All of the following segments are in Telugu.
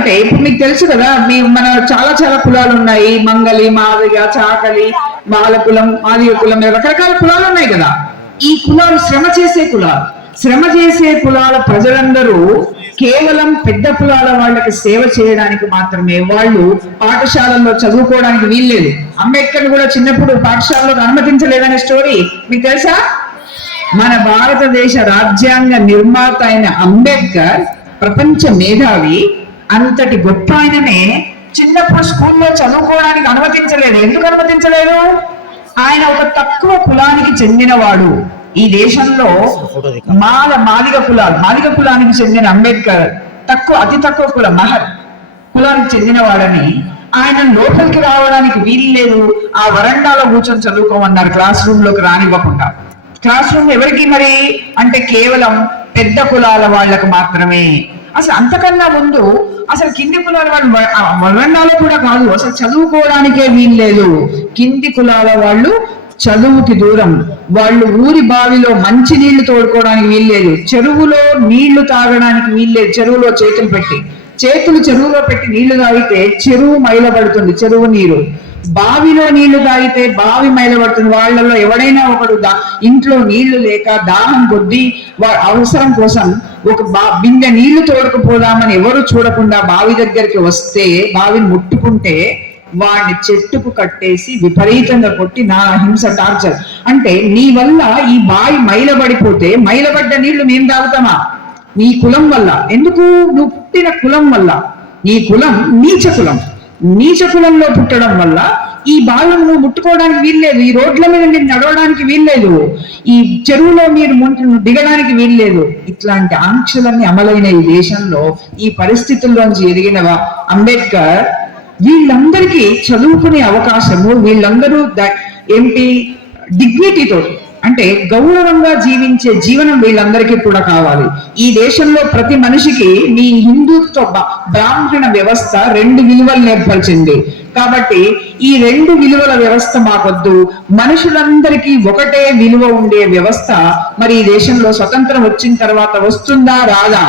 అంటే ఇప్పుడు మీకు తెలుసు కదా, మన చాలా చాలా కులాలు ఉన్నాయి. మంగలి, మాదిగ, చాకలి, మాల కులం, మాదిగ కులం, రకరకాల కులాలు ఉన్నాయి కదా. ఈ కులాలు శ్రమ చేసే కులాలు. శ్రమ చేసే కులాల ప్రజలందరూ కేవలం పెద్ద కులాల వాళ్ళకి సేవ చేయడానికి మాత్రమే, వాళ్ళు పాఠశాలల్లో చదువుకోవడానికి వీల్లేదు. అంబేద్కర్ కూడా చిన్నప్పుడు పాఠశాలలో అనుమతించలేదనే స్టోరీ మీకు తెలుసా? మన భారతదేశ రాజ్యాంగ నిర్మాత అయిన అంబేద్కర్ ప్రపంచ మేధావి, అంతటి గొప్ప ఆయననే చిన్నప్పుడు స్కూల్లో చదువుకోవడానికి అనుమతించలేదు. ఎందుకు అనుమతించలేదు? ఆయన ఒక తక్కువ కులానికి చెందినవాడు. ఈ దేశంలో మాదిగ కులానికి చెందిన అంబేద్కర్ అతి తక్కువ కులం, మహర్ కులానికి చెందిన వాడని ఆయన లోపలికి రావడానికి వీల్లేదు. ఆ వరండాలో కూర్చొని చదువుకోమన్నారు, క్లాస్ రూమ్ లోకి రానివ్వకుండా. క్లాస్ రూమ్ ఎవరికి మరి అంటే కేవలం పెద్ద కులాల వాళ్ళకు మాత్రమే. అసలు అంతకన్నా ముందు అసలు కింది కులాల వాళ్ళు వరండాలో కూడా కాదు, అసలు చదువుకోవడానికే వీల్లేదు. కింది కులాల వాళ్ళు చదువుకి దూరం. వాళ్ళు ఊరి బావిలో మంచి నీళ్లు తోడుకోవడానికి వీల్లేదు, చెరువులో నీళ్లు తాగడానికి వీల్లేదు. చెరువులో చేతులు చెరువులో పెట్టి నీళ్లు తాగితే చెరువు మైలబడుతుంది, చెరువు నీరు. బావిలో నీళ్లు తాగితే బావి మైలబడుతుంది. వాళ్ళలో ఎవడైనా ఒకడు ఇంట్లో నీళ్లు లేక దాహం కొద్దీ అవసరం కోసం ఒక బిందె నీళ్లు తోడుకుపోదామని ఎవరు చూడకుండా బావి దగ్గరికి వస్తే, బావిని ముట్టుకుంటే వాడిని చెట్టుకు కట్టేసి విపరీతంగా కొట్టి నా హింస, టార్చర్. అంటే నీ వల్ల ఈ బావి మైలబడిపోతే, మైలబడ్డ నీళ్లు మేము తాగుతామా? నీ కులం వల్ల. ఎందుకు? నువ్వు పుట్టిన కులం వల్ల. నీ కులం నీచ కులంలో పుట్టడం వల్ల ఈ బావిని నువ్వు ముట్టుకోవడానికి వీల్లేదు, ఈ రోడ్ల మీద మీరు నడవడానికి వీల్లేదు, ఈ చెరువులో మీరు దిగడానికి వీల్లేదు. ఇట్లాంటి ఆంక్షలన్నీ అమలైన ఈ దేశంలో ఈ పరిస్థితుల్లోంచి ఎదిగిన అంబేద్కర్ వీళ్ళందరికీ చదువుకునే అవకాశము, వీళ్ళందరూ ఏంటి డిగ్నిటీతో అంటే గౌరవంగా జీవించే జీవనం వీళ్ళందరికీ కూడా కావాలి. ఈ దేశంలో ప్రతి మనిషికి మీ హిందుత్వ బ్రాహ్మణ వ్యవస్థ 2 విలువలు ఏర్పరిచింది. కాబట్టి ఈ 2 విలువల వ్యవస్థ మాకొద్దు, మనుషులందరికీ ఒకటే విలువ ఉండే వ్యవస్థ మరి ఈ దేశంలో స్వతంత్రం వచ్చిన తర్వాత వస్తుందా రాదా?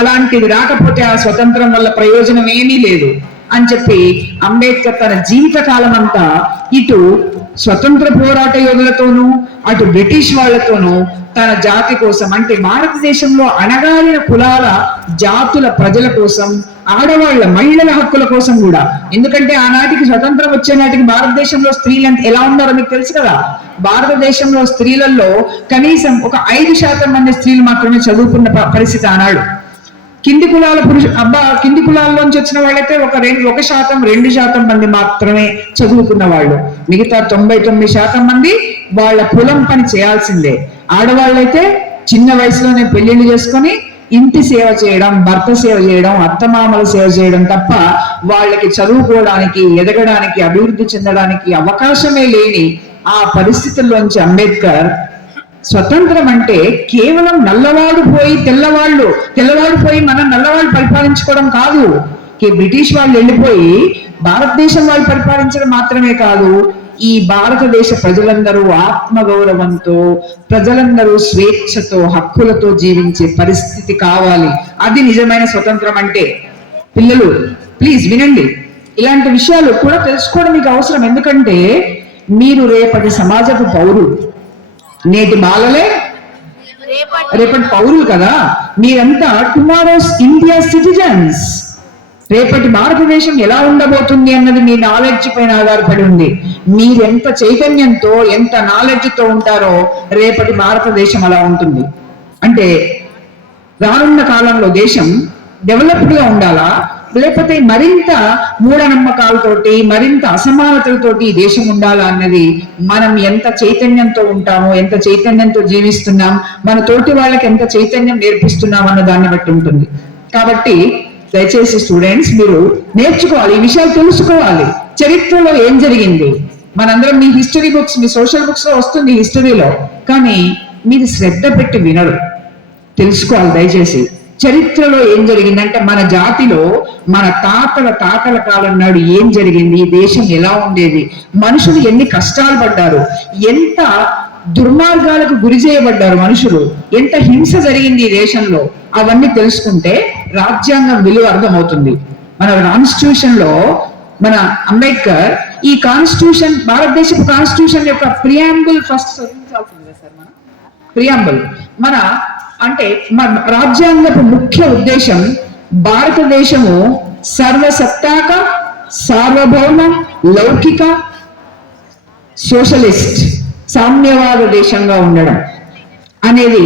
అలాంటిది రాకపోతే ఆ స్వతంత్రం వల్ల ప్రయోజనం ఏమీ లేదు అని చెప్పి అంబేద్కర్ తన జీవిత కాలం అంతా ఇటు స్వతంత్ర పోరాట యోధులతోనూ అటు బ్రిటిష్ వాళ్లతోనూ తన జాతి కోసం, అంటే భారతదేశంలో అణగారిన కులాల జాతుల ప్రజల కోసం, ఆడవాళ్ల మహిళల హక్కుల కోసం కూడా. ఎందుకంటే ఆనాటికి స్వతంత్రం వచ్చే నాటికి భారతదేశంలో స్త్రీలు ఎలా ఉన్నారో మీకు తెలుసు కదా. భారతదేశంలో స్త్రీలలో కనీసం ఒక 5% మంది స్త్రీలు మాత్రమే చదువుకున్న పరిస్థితి ఆనాడు. కింది కులాల్లోంచి వచ్చిన వాళ్ళైతే 1%, 2% మంది మాత్రమే చదువుకున్న వాళ్ళు. మిగతా 99% మంది వాళ్ళ పొలం పని చేయాల్సిందే. ఆడవాళ్ళైతే చిన్న వయసులోనే పెళ్లిళ్ళు చేసుకొని ఇంటి సేవ చేయడం, భర్త సేవ చేయడం, అత్తమామల సేవ చేయడం తప్ప వాళ్ళకి చదువుకోవడానికి, ఎదగడానికి, అభివృద్ధి చెందడానికి అవకాశమే లేని ఆ పరిస్థితుల్లోంచి అంబేద్కర్ స్వతంత్రం అంటే కేవలం నల్లవాడు పోయి తెల్లవాడు పోయి మనం నల్లవాళ్ళు పరిపాలించుకోవడం కాదు. బ్రిటిష్ వాళ్ళు వెళ్ళిపోయి భారతదేశం వాళ్ళు పరిపాలించడం మాత్రమే కాదు, ఈ భారతదేశ ప్రజలందరూ ఆత్మగౌరవంతో, ప్రజలందరూ స్వేచ్ఛతో, హక్కులతో జీవించే పరిస్థితి కావాలి. అది నిజమైన స్వతంత్రం అంటే. పిల్లలు ప్లీజ్ వినండి, ఇలాంటి విషయాలు కూడా తెలుసుకోవడం మీకు అవసరం. ఎందుకంటే మీరు రేపటి సమాజపు పౌరులు, నేటి బాలలే రేపటి పౌరులు కదా. మీరంతా టుమారోస్ ఇండియా సిటిజన్స్. రేపటి భారతదేశం ఎలా ఉండబోతుంది అన్నది మీ నాలెడ్జ్ పైన ఆధారపడి ఉంది. మీరెంత చైతన్యంతో, ఎంత నాలెడ్జ్తో ఉంటారో రేపటి భారతదేశం అలా ఉంటుంది. అంటే రానున్న కాలంలో దేశం డెవలప్డ్ గా ఉండాలా, లేకపోతే మరింత మూఢనమ్మకాలతోటి, మరింత అసమానతలతోటి ఈ దేశం ఉండాలా అన్నది మనం ఎంత చైతన్యంతో ఉంటామో, ఎంత చైతన్యంతో జీవిస్తున్నాం, మన తోటి వాళ్ళకి ఎంత చైతన్యం నేర్పిస్తున్నాం అన్న దాన్ని బట్టి ఉంటుంది. కాబట్టి దయచేసి స్టూడెంట్స్ మీరు నేర్చుకోవాలి, ఈ విషయాలు తెలుసుకోవాలి. చరిత్రలో ఏం జరిగింది మనందరం, మీ హిస్టరీ బుక్స్, మీ సోషల్ బుక్స్ లో వస్తుంది హిస్టరీలో, కానీ మీరు శ్రద్ధ పెట్టి వినరు. తెలుసుకోవాలి దయచేసి. చరిత్రలో ఏం జరిగిందంటే మన జాతిలో మన తాతల కాలం నాడు ఏం జరిగింది, ఈ దేశం ఎలా ఉండేది, మనుషులు ఎన్ని కష్టాలు పడ్డారు, ఎంత దుర్మార్గాలకు గురి చేయబడ్డారు మనుషులు, ఎంత హింస జరిగింది ఈ దేశంలో, అవన్నీ తెలుసుకుంటే రాజ్యాంగం విలువ అర్థమవుతుంది. మన కాన్స్టిట్యూషన్ లో మన అంబేద్కర్ ఈ కాన్స్టిట్యూషన్, భారతదేశపు కాన్స్టిట్యూషన్ యొక్క ప్రియాంబుల్ ఫస్ట్ చదివించాల్సిందే సార్. మన ప్రియాంబుల్ మన అంటే మన రాజ్యాంగపు ముఖ్య ఉద్దేశం భారతదేశము సర్వసత్తాక, సార్వభౌమ, లౌకిక, సోషలిస్ట్, సామ్యవాద దేశంగా ఉండడం అనేది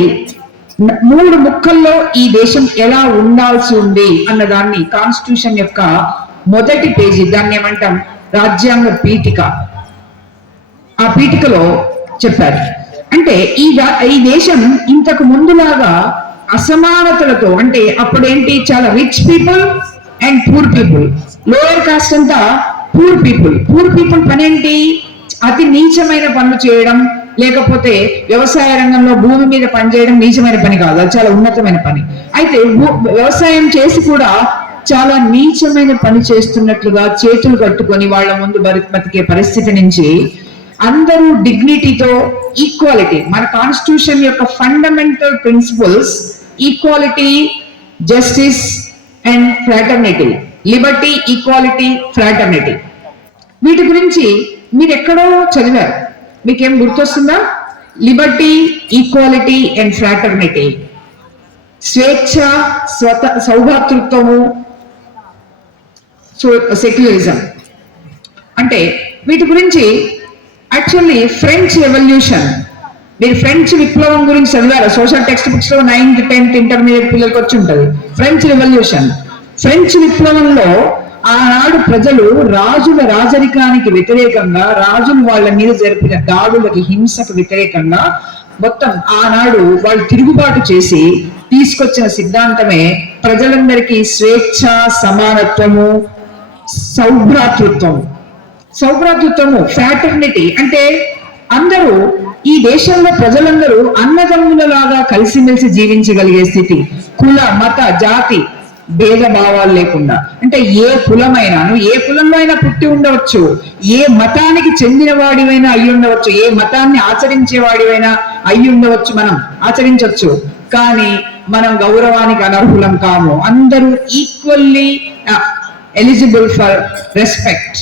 3 ముక్కల్లో ఈ దేశం ఎలా ఉండాల్సి ఉంది అన్నదాన్ని కాన్స్టిట్యూషన్ యొక్క మొదటి పేజీ, దాన్ని ఏమంటాం రాజ్యాంగ పీఠిక, ఆ పీఠికలో చెప్పారు. అంటే ఈ దేశం ఇంతకు ముందులాగా అసమానతలతో, అంటే అప్పుడేంటి చాలా rich people and poor people, lower cost అంతా పూర్ పీపుల్ పని ఏంటి, అతి నీచమైన పనులు చేయడం, లేకపోతే వ్యవసాయ రంగంలో భూమి మీద పనిచేయడం నీచమైన పని కాదు, అది చాలా ఉన్నతమైన పని. అయితే వ్యవసాయం చేసి కూడా చాలా నీచమైన పని చేస్తున్నట్లుగా చేతులు కట్టుకొని వాళ్ళ ముందు బతికే పరిస్థితి నుంచి అందరూ డిగ్నిటీతో, ఈక్వాలిటీ, మన కాన్స్టిట్యూషన్ యొక్క fundamental principles equality, justice and fraternity, liberty, equality, fraternity, వీటి గురించి మీరు ఎక్కడో చదివారు, మీకేం గుర్తొస్తుందా? లిబర్టీ, ఈక్వాలిటీ అండ్ ఫ్రాటర్నిటీ, స్వేచ్ఛ, సౌభాతృత్వము, సెక్యులరిజం. అంటే వీటి గురించి యాక్చువల్లీ ఫ్రెంచ్ రెవల్యూషన్, మీరు ఫ్రెంచ్ విప్లవం గురించి చదివారా? సోషల్ టెక్స్ట్ బుక్స్ లో 9th 10th ఇంటర్మీడియట్ పిల్లలకు వచ్చి ఉంటుంది. ఫ్రెంచ్ విప్లవంలో ఆనాడు ప్రజలు రాజుల రాజరికానికి వ్యతిరేకంగా, రాజులు వాళ్ళ మీద జరిపిన దాడులకి, హింసకు వ్యతిరేకంగా మొత్తం ఆనాడు వాళ్ళు తిరుగుబాటు చేసి తీసుకొచ్చిన సిద్ధాంతమే ప్రజలందరికీ స్వేచ్ఛ, సమానత్వము, సౌభ్రాతృత్వము, ఫ్రాటర్నిటీ. అంటే అందరూ ఈ దేశంలో ప్రజలందరూ అన్నదమ్ములలాగా కలిసిమెలిసి జీవించగలిగే స్థితి, కుల, మత, జాతి భేదభావాలు లేకుండా. అంటే ఏ కులమైనా, నువ్వు ఏ కులంలో అయినా పుట్టి ఉండవచ్చు, ఏ మతానికి చెందిన వాడివైనా అయి ఉండవచ్చు, ఏ మతాన్ని ఆచరించే వాడివైనా అయి ఉండవచ్చు, మనం ఆచరించవచ్చు, కానీ మనం గౌరవానికి అనర్హులం కాము. అందరూ equally eligible for respect,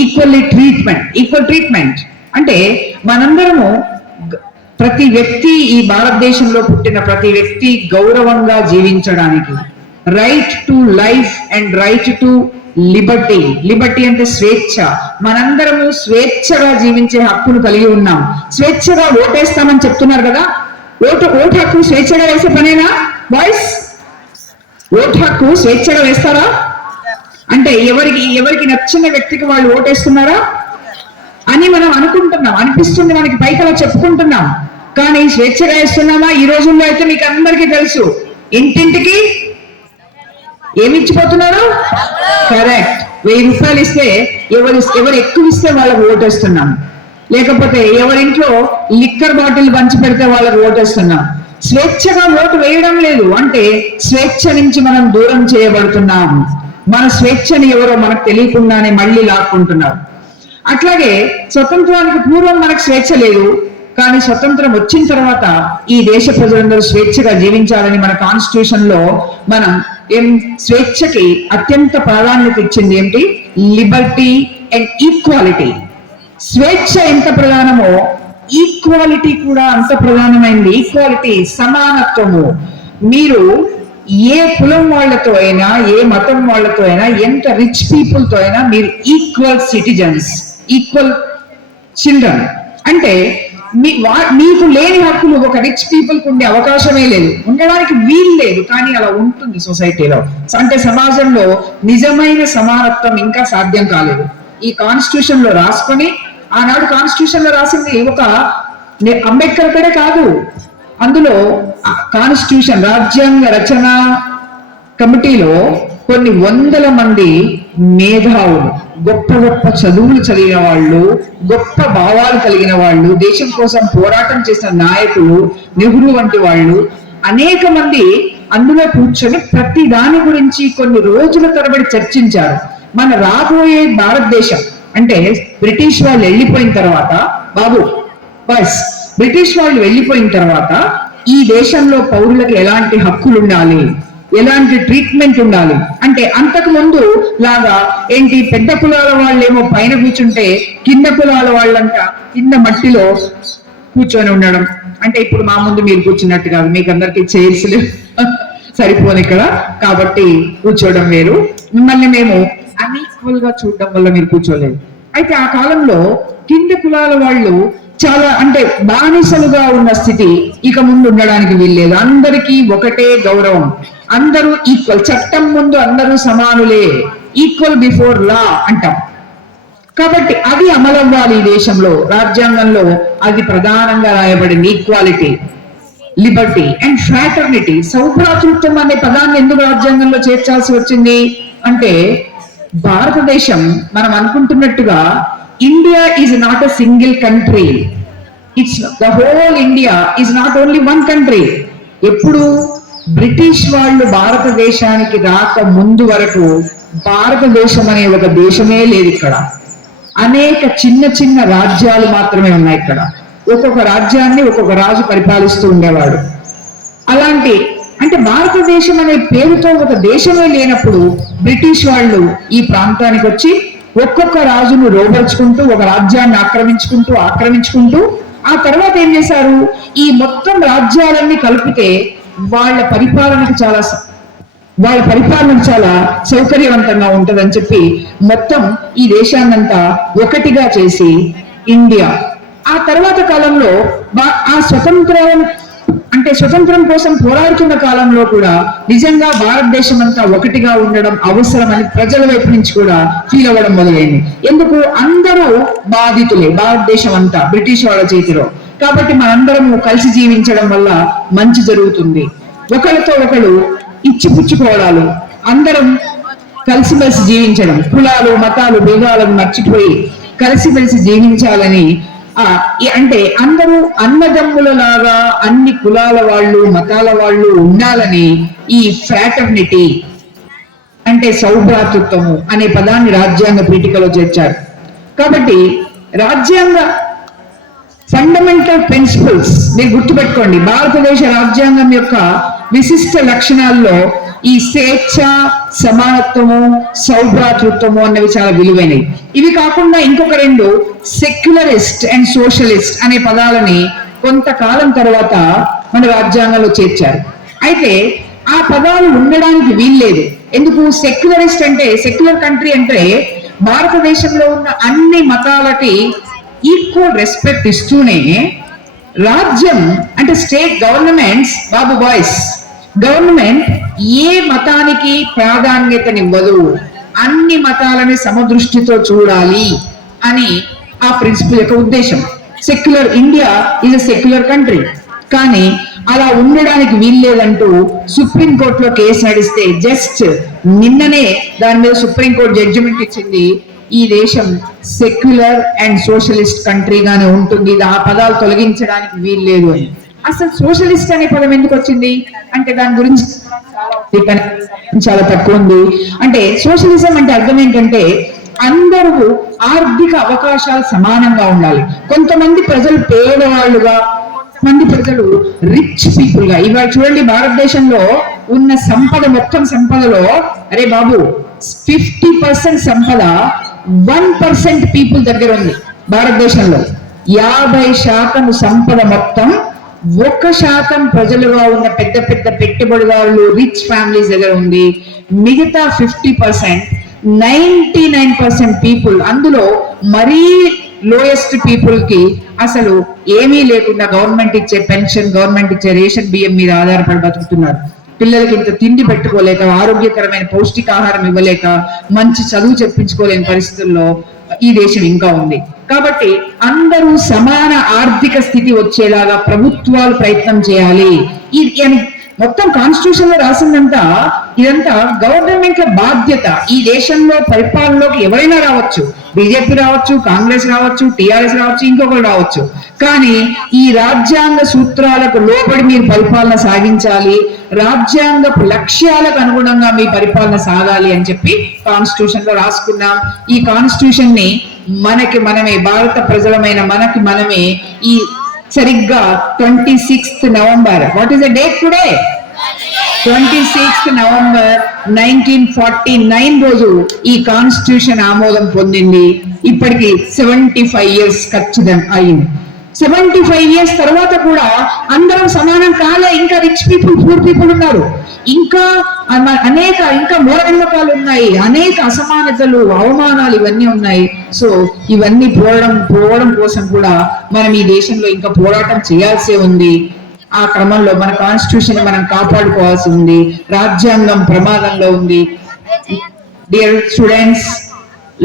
equal treatment. అంటే మనందరము, ప్రతి వ్యక్తి, ఈ భారతదేశంలో పుట్టిన ప్రతి వ్యక్తి గౌరవంగా జీవించడానికి, right to life and right to Liberty అంటే స్వేచ్ఛ, మనందరము స్వేచ్ఛగా జీవించే హక్కును కలిగి ఉన్నాం. స్వేచ్ఛగా ఓటేస్తామని చెప్తున్నారు కదా, ఓటు హక్కు స్వేచ్ఛగా వేసే పనేనా బాయ్స్? ఓటు హక్కు స్వేచ్ఛగా వేస్తారా? అంటే ఎవరికి నచ్చిన వ్యక్తికి వాళ్ళు ఓటేస్తున్నారా అని మనం అనుకుంటున్నాం, అనిపిస్తుంది మనకి, పైకి అలా చెప్పుకుంటున్నాం, కానీ స్వేచ్ఛగా వేస్తున్నామా? ఈ రోజుల్లో అయితే మీకు అందరికీ తెలుసు, ఇంటింటికి ఏమి ఇచ్చిపోతున్నారు? కరెక్ట్, 1000 రూపాయలు ఇస్తే ఎవరు ఎక్కువ ఇస్తే వాళ్ళకు ఓటేస్తున్నాం, లేకపోతే ఎవరింట్లో లిక్కర్ బాటిల్ పంచి పెడితే వాళ్ళకు ఓటేస్తున్నాం. స్వేచ్ఛగా ఓటు వేయడం లేదు, అంటే స్వేచ్ఛ నుంచి మనం దూరం చేయబడుతున్నాం. మన స్వేచ్ఛని ఎవరో మనకు తెలియకుండానే మళ్ళీ లాక్కుంటున్నారు. అట్లాగే స్వతంత్రానికి పూర్వం మనకు స్వేచ్ఛ లేదు, కానీ స్వతంత్రం వచ్చిన తర్వాత ఈ దేశ ప్రజలందరూ స్వేచ్ఛగా జీవించాలని మన కాన్స్టిట్యూషన్ లో మనం స్వేచ్ఛకి అత్యంత ప్రాధాన్యత ఇచ్చింది ఏంటి? Liberty and equality. స్వేచ్ఛ ఎంత ప్రధానమో ఈక్వాలిటీ కూడా అంత ప్రధానమైంది. ఈక్వాలిటీ, సమానత్వము. మీరు ఏ కులం వాళ్ళతో అయినా, ఏ మతం వాళ్ళతో అయినా, ఎంత రిచ్ పీపుల్ తో అయినా మీరు ఈక్వల్ సిటిజన్స్, ఈక్వల్ చిల్డ్రన్. అంటే మీకు లేని హక్కులు ఒక రిచ్ పీపుల్ కు ఉండే అవకాశమే లేదు, ఉండడానికి వీలు లేదు, కానీ అలా ఉంటుంది సొసైటీలో. అంటే సమాజంలో నిజమైన సమానత్వం ఇంకా సాధ్యం కాలేదు. ఈ కాన్స్టిట్యూషన్ లో రాసుకొని, ఆనాడు కాన్స్టిట్యూషన్ లో రాసింది ఒక అంబేద్కర్ పేరే కాదు, అందులో కాన్స్టిట్యూషన్ రాజ్యాంగ రచన కమిటీలో కొన్ని వందల మంది మేధావులు, గొప్ప గొప్ప చదువులు చదివిన వాళ్ళు, గొప్ప భావాలు కలిగిన వాళ్ళు, దేశం కోసం పోరాటం చేసిన నాయకులు, నెహ్రూ వంటి వాళ్ళు అనేక మంది అందులో కూర్చొని ప్రతి దాని గురించి కొన్ని రోజుల తరబడి చర్చించారు. మన రాబోయే భారతదేశం అంటే బ్రిటిష్ వాళ్ళు వెళ్ళిపోయిన తర్వాత, బ్రిటిష్ వాళ్ళు వెళ్ళిపోయిన తర్వాత ఈ దేశంలో పౌరులకు ఎలాంటి హక్కులు ఉండాలి, ఎలాంటి ట్రీట్మెంట్ ఉండాలి అంటే అంతకు ముందు లాగా ఏంటి పెద్ద కులాల వాళ్ళేమో పైన కూర్చుంటే కింద కులాల వాళ్ళంట కింద మట్టిలో కూర్చొని ఉండడం. అంటే ఇప్పుడు మా ముందు మీరు కూర్చున్నట్టు కాదు, మీకు అందరికి చైర్స్ సరిపోను ఇక్కడ కాబట్టి కూర్చోవడం వేరు. మిమ్మల్ని మేము అన్ఈక్వల్ గా చూడడం వల్ల మీరు కూర్చోలేదు. అయితే ఆ కాలంలో కింద కులాల వాళ్ళు చాలా అంటే బానిసలుగా ఉన్న స్థితి ఇక ముందు ఉండడానికి వీల్లేదు. అందరికీ ఒకటే గౌరవం, అందరూ ఈక్వల్, చట్టం ముందు అందరూ సమానులే, ఈక్వల్ బిఫోర్ లా అంటాం. కాబట్టి అది అమలవ్వాలి ఈ దేశంలో. రాజ్యాంగంలో అది ప్రధానంగా రాయబడింది, ఈక్వాలిటీ, లిబర్టీ అండ్ ఫ్రాటర్నిటీ. సౌభ్రాతృత్వం అనే పదాన్ని ఎందుకు రాజ్యాంగంలో చేర్చాల్సి వచ్చింది అంటే భారతదేశం మనం అనుకుంటున్నట్టుగా India is not a single country, it's the whole India is not only one country. ఎప్పుడు బ్రిటిష్ వాళ్ళు భారతదేశానికి రాక ముందు వరకు భారతదేశం అనే ఒక దేశమే లేదు. ఇక్కడ అనేక చిన్న చిన్న రాజ్యాలు మాత్రమే ఉన్నాయి. ఇక్కడ ఒక్కొక్క రాజ్యాన్ని ఒక్కొక్క రాజు పరిపాలిస్తూ ఉండేవాడు. అలాంటి అంటే భారతదేశం అనే పేరుతో ఒక దేశమే లేనప్పుడు బ్రిటిష్ వాళ్ళు ఈ ప్రాంతానికి వచ్చి ఒక్కొక్క రాజును రోబర్చుకుంటూ ఒక రాజ్యాన్ని ఆక్రమించుకుంటూ ఆ తర్వాత ఏం చేశారు, ఈ మొత్తం రాజ్యాలన్నీ కలిపితే వాళ్ళ పరిపాలనకు చాలా సౌకర్యవంతంగా ఉంటదని చెప్పి మొత్తం ఈ దేశాన్నంతా ఒకటిగా చేసి ఇండియా. ఆ తర్వాత కాలంలో ఆ స్వతంత్రం కోసం పోరాడుతున్న కాలంలో కూడా నిజంగా భారతదేశం అంతా ఒకటిగా ఉండడం అవసరమని ప్రజల వైపు నుంచి కూడా ఫీల్ అవ్వడం మొదలైంది. ఎందుకు, అందరూ బాధితులే భారతదేశం అంతా బ్రిటిష్ వాళ్ళ చేతిలో. కాబట్టి మనందరము కలిసి జీవించడం వల్ల మంచి జరుగుతుంది. ఒకరితో ఒకరు ఇచ్చిపుచ్చుకోవడాలు, అందరం కలిసిమెలిసి జీవించడం, కులాలు మతాలు భేదాలను మర్చిపోయి కలిసిమెలిసి జీవించాలని అంటే అందరూ అన్నదమ్ములలాగా అన్ని కులాల వాళ్ళు మతాల వాళ్ళు ఉండాలని ఈ ఫ్రాటర్నిటీ అంటే సౌభ్రాతృత్వము అనే పదాన్ని రాజ్యాంగ పీఠికలో చేర్చారు. కాబట్టి రాజ్యాంగ ఫండమెంటల్ ప్రిన్సిపల్స్ మీరు గుర్తుపెట్టుకోండి. భారతదేశ రాజ్యాంగం యొక్క విశిష్ట లక్షణాల్లో ఈ స్వేచ్ఛ, సమానత్వము, సౌభ్రాతృత్వము అన్నవి చాలా విలువైనవి. ఇవి కాకుండా ఇంకొక రెండు సెక్యులరిస్ట్ అండ్ సోషలిస్ట్ అనే పదాలని కొంతకాలం తర్వాత మన రాజ్యాంగంలో చేర్చారు. అయితే ఆ పదాలు ఉండడానికి వీల్లేదు. ఎందుకు, సెక్యులరిస్ట్ అంటే సెక్యులర్ కంట్రీ అంటే భారతదేశంలో ఉన్న అన్ని మతాలకి ఈక్వల్ రెస్పెక్ట్ ఇస్తూనే రాజ్యం అంటే స్టేట్ గవర్నమెంట్స్ గవర్నమెంట్ ఏ మతానికి ప్రాధాన్యతనివ్వదు, అన్ని మతాలని సమదృష్టితో చూడాలి అని ఆ ప్రిన్సిపల్ యొక్క ఉద్దేశం. Secular India is a secular country. కానీ అలా ఉండడానికి వీల్లేదంటూ సుప్రీంకోర్టులో కేసు నడిస్తే జస్ట్ నిన్ననే దాని మీద సుప్రీంకోర్టు జడ్జిమెంట్ ఇచ్చింది. ఈ దేశం సెక్యులర్ అండ్ సోషలిస్ట్ కంట్రీగానే ఉంటుంది, ఆ పదాలు తొలగించడానికి వీల్లేదు అని. అసలు సోషలిస్ట్ అనే పదం ఎందుకు వచ్చింది అంటే దాని గురించి చాలా తక్కువ ఉంది. అంటే సోషలిజం అంటే అర్థం ఏంటంటే అందరూ ఆర్థిక అవకాశాలు సమానంగా ఉండాలి. కొంతమంది ప్రజలు పేదవాళ్ళుగా, మంది ప్రజలు రిచ్ పీపుల్ గా. ఇవాళ చూడండి, భారతదేశంలో ఉన్న సంపద, మొత్తం సంపదలో అరే బాబు 50% సంపద 1% పీపుల్ దగ్గర ఉంది. భారతదేశంలో 50% సంపద మొత్తం 1% ప్రజలుగా ఉన్న పెద్ద పెద్ద పెట్టుబడిదారులు, రిచ్ ఫ్యామిలీస్ దగ్గర ఉంది. మిగతా 50% 99% పీపుల్, అందులో మరీ లోయెస్ట్ పీపుల్ కి అసలు ఏమీ లేకుండా గవర్నమెంట్ ఇచ్చే పెన్షన్, గవర్నమెంట్ ఇచ్చే రేషన్ బియ్యం మీద ఆధారపడి బతుకుతున్నారు. పిల్లలకి ఇంత తిండి పెట్టుకోలేక, ఆరోగ్యకరమైన పౌష్టికాహారం ఇవ్వలేక, మంచి చదువు చెప్పించుకోలేని పరిస్థితుల్లో ఈ దేశం ఇంకా ఉంది. కాబట్టి అందరూ సమాన ఆర్థిక స్థితి వచ్చేలాగా ప్రభుత్వాలు ప్రయత్నం చేయాలి. మొత్తం కాన్స్టిట్యూషన్ లో రాసిందంతా ఇదంతా గవర్నమెంట్ల బాధ్యత. ఈ దేశంలో పరిపాలనలోకి ఎవరైనా రావచ్చు, బీజేపీ రావచ్చు, కాంగ్రెస్ రావచ్చు, టిఆర్ఎస్ రావచ్చు, ఇంకొకరు రావచ్చు. కానీ ఈ రాజ్యాంగ సూత్రాలకు లోబడి మీరు పరిపాలన సాగించాలి, రాజ్యాంగపు లక్ష్యాలకు అనుగుణంగా మీ పరిపాలన సాగాలి అని చెప్పి కాన్స్టిట్యూషన్ లో రాసుకున్నాం. ఈ కాన్స్టిట్యూషన్ ని మనమే, భారత ప్రజలమైన మనమే ఈ సరిగ్గా 26th November, what is the date today? 26th November 1949 రోజు ఈ కాన్స్టిట్యూషన్ ఆమోదం పొందింది. ఇప్పటికి 75 years ఖచ్చితం అయింది. 75 years తర్వాత కూడా అందరం సమానం కాలే. ఇంకా రిచ్ పీపుల్, పూర్ పీపుల్ ఉన్నారు. ఇంకా ఇంకా మూఢనమ్మకాలు ఉన్నాయి, అనేక అసమానతలు, అవమానాలు ఇవన్నీ ఉన్నాయి. సో ఇవన్నీ పోవడం కోసం కూడా మనం ఈ దేశంలో ఇంకా పోరాటం చేయాల్సి ఉంది. ఆ క్రమంలో మన కాన్స్టిట్యూషన్ మనం కాపాడుకోవాల్సి ఉంది. రాజ్యాంగం ప్రమాదంలో ఉంది. Dear students,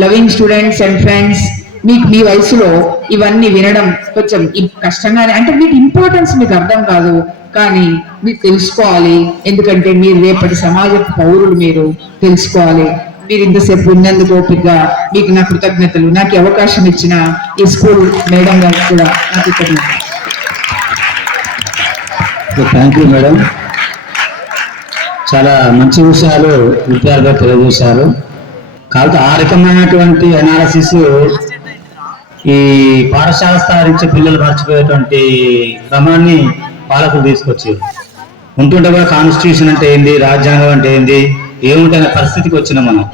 loving students and friends, మీకు మీ వయసులో ఇవన్నీ వినడం కొంచెం కష్టంగానే, అంటే మీకు ఇంపార్టెన్స్ మీకు అర్థం కాదు, కానీ మీరు తెలుసుకోవాలి. ఎందుకంటే మీరు రేపటి సమాజ పౌరులు, మీరు తెలుసుకోవాలి. మీరు ఇంతసేపు ఉన్నందుకు ఓపికగా మీకు నా కృతజ్ఞతలు. నాకు అవకాశం ఇచ్చిన ఈ స్కూల్ మేడం గారికి కూడా నా కృతజ్ఞతలు. Thank you madam. చాలా మంచి విషయాలు విద్యార్థులు తెలియజేశారు. కాబట్టి ఆ రకమైనటువంటి అనాలిసిస్ ఈ పాఠశాల స్థాయి నుంచి పిల్లలు మర్చిపోయేటువంటి క్రమాన్ని పాలకులు తీసుకొచ్చారు. ఉంటుంటే కూడా కాన్స్టిట్యూషన్ అంటే ఏంది, రాజ్యాంగం అంటే ఏంది, ఏముంటనే పరిస్థితికి వచ్చినాం మనం.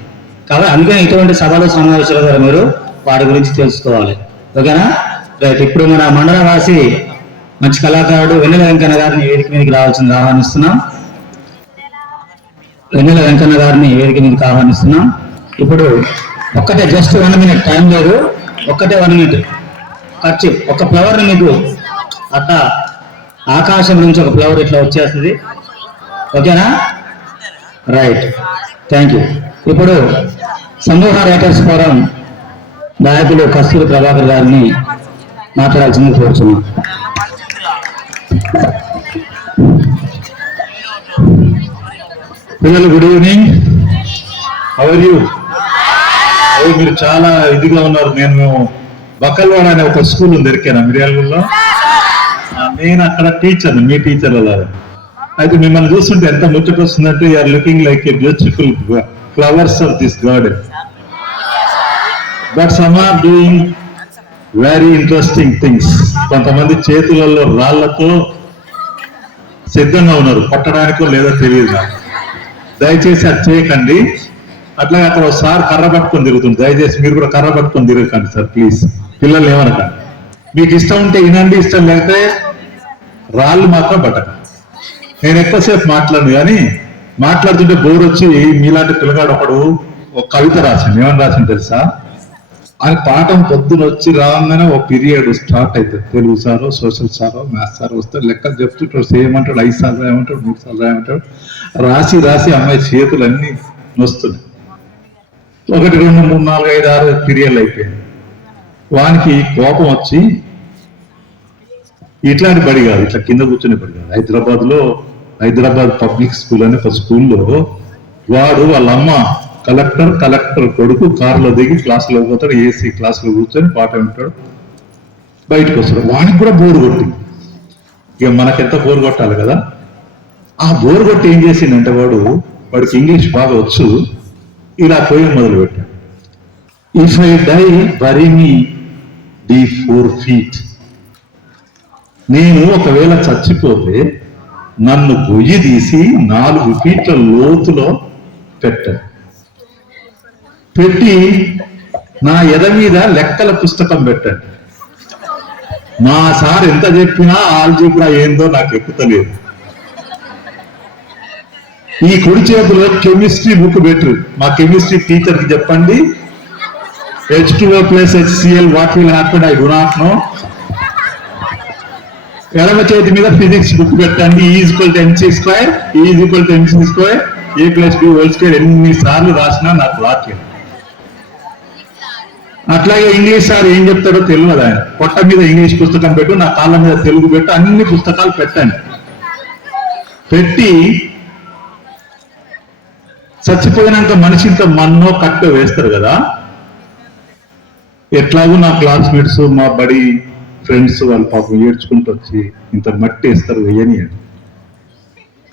కాబట్టి అందుకని ఇటువంటి సభలు సమావేశాల ద్వారా మీరు వాటి గురించి తెలుసుకోవాలి. ఓకేనా? రైట్. ఇప్పుడు మన మండలవాసి మంచి కళాకారుడు వెన్నెల వెంకన్న గారిని వేదిక మీదకి రావాల్సింది ఆహ్వానిస్తున్నాం. వెన్నెల వెంకన్న గారిని వేదిక మీదకి ఆహ్వానిస్తున్నాం. ఇప్పుడు ఒక్కటే జస్ట్ 1 minute, టైం లేదు, ఒక్కటే 1 minute ఖర్చు. ఒక ఫ్లవర్ని మీకు అట్లా ఆకాశం నుంచి ఒక ఫ్లవర్ ఇట్లా వచ్చేస్తుంది. ఓకేనా? రైట్. Thank you. ఇప్పుడు సమూహ రైటర్స్ ఫోరం నాయకులు కస్తూరి ప్రభాకర్ గారిని మాట్లాడాల్సింది కోరుతున్నాం. పిల్లలు good evening. How are you? మీరు చాలా ఇదిగా ఉన్నారు. నేను బకల్వాడ అనే ఒక స్కూల్ దొరికాను మిర్యాలగూడలో. నేను అక్కడ టీచర్, మీ టీచర్ అలా. అయితే మిమ్మల్ని చూస్తుంటే ఎంత ముచ్చట వస్తుందంటే you are looking like a beautiful flowers of this garden. But some are doing very interesting things. కొంతమంది చేతులలో రాళ్లతో సిద్ధంగా ఉన్నారు, కొట్టడానికో లేదో తెలియదు నాకు. దయచేసి అది చేయకండి. అట్లాగే అక్కడ ఒకసారి కర్ర పట్టుకొని తిరుగుతుంది. దయచేసి మీరు కూడా కర్ర పట్టుకొని తిరగకండి సార్, ప్లీజ్. పిల్లలు ఏమనకండి. మీకు ఇష్టం ఉంటే వినండి, ఇష్టం లేకపోతే రాళ్ళు మాత్రం పట్టకండి. నేను ఎక్కువసేపు మాట్లాడను, కానీ మాట్లాడుతుంటే బోర్ వచ్చి మీలాంటి పిల్లగాడు ఒకడు ఒక కవిత రాసింది. ఏమని రాసింది తెలుసా? ఆయన పాఠం పొద్దున వచ్చి రాగానే ఒక పీరియడ్ స్టార్ట్ అవుతుంది. తెలుగు సారో, సోషల్ సారో, మ్యాథ్స్ సారో వస్తారు, లెక్కలు చెప్తుంటాడు. ఏమంటాడు, 5 సార్లు రాయమంటాడు, 3 సార్లు రాయమంటాడు. రాసి రాసి అమ్మాయి చేతులన్నీ నొస్తున్నాయి. 1, 2, 3, 4, 5, 6 పీరియడ్లు అయిపోయాయి. వానికి కోపం వచ్చి, ఇట్లాంటి బడి కాదు, ఇట్లా కింద కూర్చునే బడి కాదు, హైదరాబాద్ పబ్లిక్ స్కూల్ అనే ఒక స్కూల్లో వాడు వాళ్ళ అమ్మ కలెక్టర్ కొడుకు కారులో దిగి క్లాసులో పోతాడు, ఏసీ క్లాసులో కూర్చొని పాట వింటాడు, బయటకు వస్తాడు. వానికి కూడా బోరు కొట్టింది. ఇక మనకెంత బోరు కొట్టాలి కదా. ఆ బోరు కొట్టి ఏం చేసిందంటే వాడికి ఇంగ్లీష్ బాగా వచ్చు, ఇలా పోయి మొదలు పెట్టాడు. If I die bury me the 4 feet. నేను ఒకవేళ చచ్చిపోతే నన్ను గొయ్యి తీసి 4 feet లోతులో పెట్టి నా ఎద మీద లెక్కల పుస్తకం పెట్టండి. మా సార్ ఎంత చెప్పినా ఆల్జీబ్రా ఏందో నాకు ఎక్కుతలేదు. ఈ కుడి చేతిలో కెమిస్ట్రీ బుక్ పెట్టరు. మా కెమిస్ట్రీ టీచర్ కి చెప్పండి, H2O + HCl what will happen I do not know. ఎడమ చేతి మీద ఫిజిక్స్ బుక్ పెట్టండి, E=mc², E=mc², A+B² ఎన్నిసార్లు రాసినా నాకు రాట్లేదు. అట్లాగే ఇంగ్లీష్ సార్ ఏం చెప్తాడో తెలియదు. ఆయన పొట్ట మీద ఇంగ్లీష్ పుస్తకం పెట్టు, నా కాళ్ళ మీద తెలుగు పెట్టు, అన్ని పుస్తకాలు పెట్టండి. పెట్టి చచ్చిపోయినాక మనిషింత మన్నో కట్టో వేస్తారు కదా. ఎట్లాగూ నా క్లాస్మేట్స్, మా బడి ఫ్రెండ్స్ వాళ్ళు పాపం ఏడ్చుకుంటూ వచ్చి ఇంత మట్టి వేస్తారు, వేయని అని.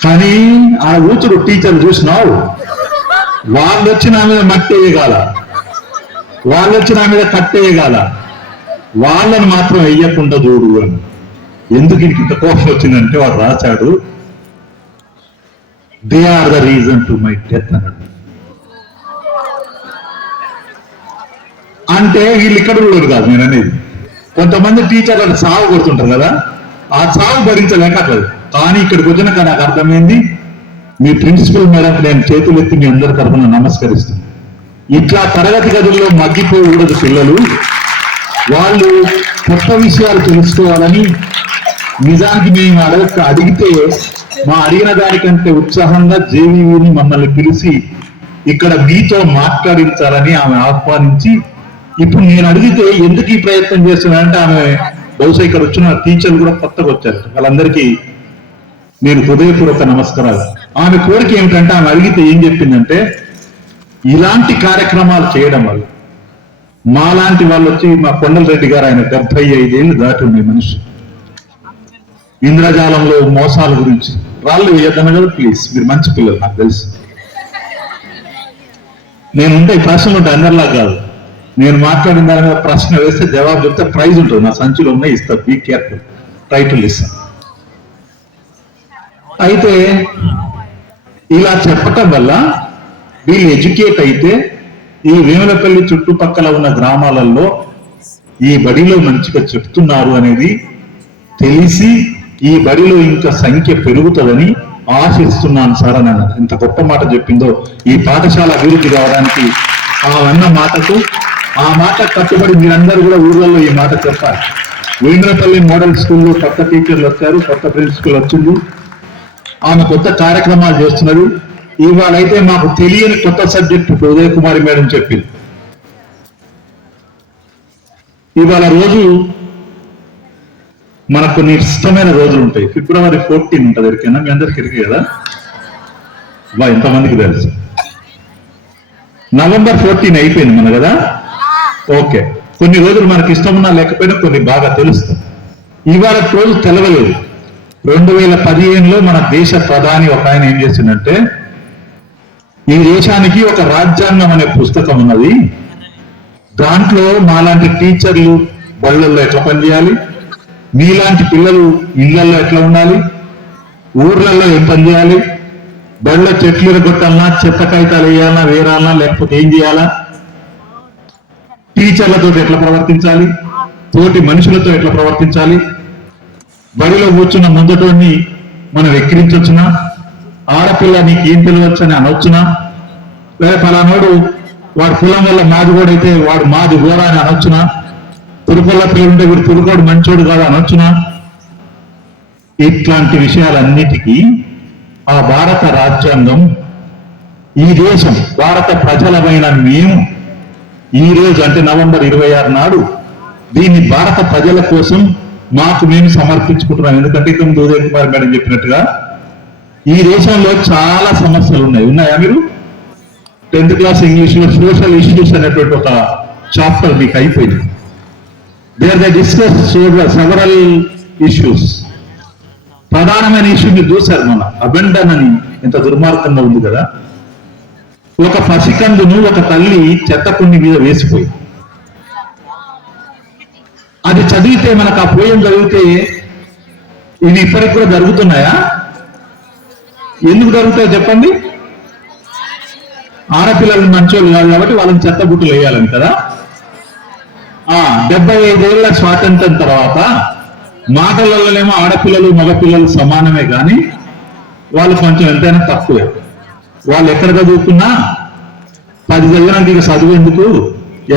కానీ ఆ ఊచుడు టీచర్ చూసినావు, వాళ్ళు వచ్చి నా మీద మట్టి వేయగాల, వాళ్ళు వచ్చి నా మీద కట్టేయగాల, వాళ్ళని మాత్రం వెయ్యకుండా చూడు అని. ఎందుకు ఇంత కోపం వచ్చిందంటే వాడు రాశాడు, they are the reason to my death అన్నాడు. అంటే వీళ్ళు ఇక్కడ కూడా కాదు నేను అనేది. కొంతమంది టీచర్లు సాగు కొడుతుంటారు కదా, ఆ సాగు భరించలేకట్లేదు. కానీ ఇక్కడికి వచ్చినాక నాకు అర్థమైంది, మీ ప్రిన్సిపల్ మేడంకి నేను చేతులు ఎత్తి మీ అందరి తరఫున నమస్కరిస్తాను. ఇట్లా తరగతి గదుల్లో మగ్గిపోకూడదు పిల్లలు, వాళ్ళు కొత్త విషయాలు తెలుసుకోవాలని. నిజానికి మేము అడిగితే మా అడిగిన దానికంటే ఉత్సాహంగా జేవీని మమ్మల్ని పిలిచి ఇక్కడ మీతో మాట్లాడించాలని ఆమె ఆహ్వానించి, ఇప్పుడు నేను అడిగితే ఎందుకు ఈ ప్రయత్నం చేస్తున్నానంటే ఆమె బహుశా ఇక్కడ వచ్చిన టీచర్లు కూడా కొత్తగా వచ్చారు, వాళ్ళందరికీ నేను హృదయపూర్వక నమస్కారాలు. ఆమె కోరిక ఏమిటంటే ఆమె అడిగితే ఏం చెప్పిందంటే, ఇలాంటి కార్యక్రమాలు చేయడం వల్ల మాలాంటి వాళ్ళు వచ్చి, మా కొండల రెడ్డి గారు ఆయన 75 ఏళ్ళు దాటి ఉండే మనిషి, ఇంద్రజాలంలో మోసాల గురించి రాళ్ళు వేయద్దన్న కదా, ప్లీజ్ మీరు మంచి పిల్లలు నాకు తెలుసు. నేను ఉంటే ప్రశ్నలు ఉంటాయి, అందరిలా కాదు. నేను మాట్లాడిన దాని మీద ప్రశ్న వేస్తే జవాబు చెప్తే ప్రైజ్ ఉంటుంది, నా సంచిలో ఉన్నాయి, ఇస్తా, బీ కేర్ఫుల్, టైటిల్ ఇస్తాను. అయితే ఇలా చెప్పటం వల్ల వీళ్ళు ఎడ్యుకేట్ అయితే ఈ వేములపల్లి చుట్టుపక్కల ఉన్న గ్రామాలలో ఈ బడిలో మంచిగా చెప్తున్నారు అనేది తెలిసి ఈ బడిలో ఇంకా సంఖ్య పెరుగుతుందని ఆశిస్తున్నాను సార్ అని అన్నారు. ఇంత గొప్ప మాట చెప్పిందో ఈ పాఠశాల అభివృద్ధి కావడానికి ఆ అన్న మాటకు, ఆ మాట కట్టుబడి మీరందరూ కూడా ఊర్లలో ఈ మాట చెప్పాలి. వేములపల్లి మోడల్ స్కూల్లో కొత్త టీచర్లు వచ్చారు, కొత్త ప్రిన్సిపల్ వచ్చింది, ఆమె కొత్త కార్యక్రమాలు చేస్తున్నది. ఇవాళ అయితే మాకు తెలియని కొత్త సబ్జెక్ట్ ఉదయ కుమారి మేడం చెప్పింది. ఇవాళ రోజు మనకు కొన్ని ఇష్టమైన రోజులు ఉంటాయి. ఫిబ్రవరి 14 ఉంటుంది, ఎరికైనా మీ అందరికి ఎరికే కదా, ఎంతమందికి తెలుసు. నవంబర్ 14 అయిపోయింది మన కదా, ఓకే. కొన్ని రోజులు మనకి ఇష్టం ఉన్నా లేకపోయినా కొన్ని బాగా తెలుస్తాయి. ఇవాళ రోజు తెలవలేదు. 2015లో మన దేశ ప్రధాని ఒక ఆయన ఏం చేసిందంటే, ఈ దేశానికి ఒక రాజ్యాంగం అనే పుస్తకం ఉన్నది, దాంట్లో మాలాంటి టీచర్లు బళ్ళల్లో ఎట్లా పనిచేయాలి, మీలాంటి పిల్లలు ఇళ్లలో ఎట్లా ఉండాలి, ఊర్లలో ఏం పని చేయాలి, బళ్ళ చెట్లు కొట్టాలన్నా, చెత్త కాగితాలు వేయాలన్నా, వేరాలన్నా, లేకపోతే ఏం చేయాలా, టీచర్లతో ఎట్లా ప్రవర్తించాలి, తోటి మనుషులతో ఎట్లా ప్రవర్తించాలి, బడిలో కూర్చున్న ముందటోని మనం ఎక్కిరించొచ్చునా, ఆడపిల్ల నీకు ఏం తెలియవచ్చని అనొచ్చునా, లేదా ఫలానోడు వాడు కులం వల్ల మాది కూడా అయితే వాడు మాది గోరా అని అనొచ్చునా, తురుకొల్ల పిల్లలుంటే వీడు తురుకోడు మంచోడు కాదు అనొచ్చునా. ఇట్లాంటి విషయాలన్నిటికీ ఆ భారత రాజ్యాంగం, ఈ దేశం భారత ప్రజలమైన మేము ఈ రోజు అంటే నవంబర్ 26 నాడు దీన్ని భారత ప్రజల కోసం మాకు మేము సమర్పించుకుంటున్నాం. ఎందుకంటే ఇంతకు ఉదయ్ కుమార్ మేడం చెప్పినట్టుగా ఈ దేశంలో చాలా సమస్యలు ఉన్నాయా? మీరు 10th క్లాస్ ఇంగ్లీష్ లో సోషల్ ఇష్యూస్ అనేటువంటి ఒక చాప్టర్ మీకు అయిపోయింది. There they discuss several issues. ప్రధానమైన ఇష్యూ మీరు చూశారు, మన అబెండన్ అని ఎంత దుర్మార్గంగా ఉంది కదా. ఒక పసికందును ఒక తల్లి చెత్త కుండి మీద వేసిపోయి, అది చదివితే మనకు ఆ పోయం చదివితే ఇవి ఇప్పటికి కూడా జరుగుతున్నాయా? ఎందుకు జరుగుతాయో చెప్పండి. ఆడపిల్లలు మంచోళ్ళు కాదు కాబట్టి వాళ్ళని చెత్త బుట్టలు వేయాలని కదా. 75 ఏళ్ల స్వాతంత్రం తర్వాత మాటలలోనేమో ఆడపిల్లలు మగపిల్లలు సమానమే, కానీ వాళ్ళు కొంచెం ఎంతైనా తక్కువే. వాళ్ళు ఎక్కడ చదువుకున్నా 10 చదివినాక ఇక చదువు ఎందుకు,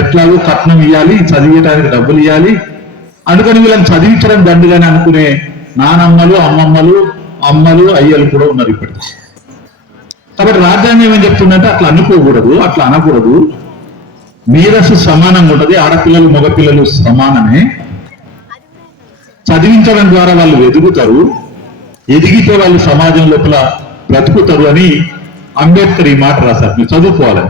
ఎట్లాగో కట్నం ఇవ్వాలి, చదివేయడానికి డబ్బులు ఇవ్వాలి, అందుకని వీళ్ళని చదివించడం దండుగానే అనుకునే నానమ్మలు, అమ్మమ్మలు, అమ్మలు, అయ్యలు కూడా ఉన్నారు ఇప్పటికి. కాబట్టి రాజ్యాంగం ఏమని చెప్తుందంటే అట్లా అనుకోకూడదు, అట్లా అనకూడదు, మీరసు సమానంగా ఉంటుంది, ఆడపిల్లలు మగపిల్లలు సమానమే, చదివించడం ద్వారా వాళ్ళు ఎదుగుతారు, ఎదిగితే వాళ్ళు సమాజం లోపల బ్రతుకుతారు అని అంబేద్కర్ ఈ మాట రాశారు. మీరు చదువుకోవాలి.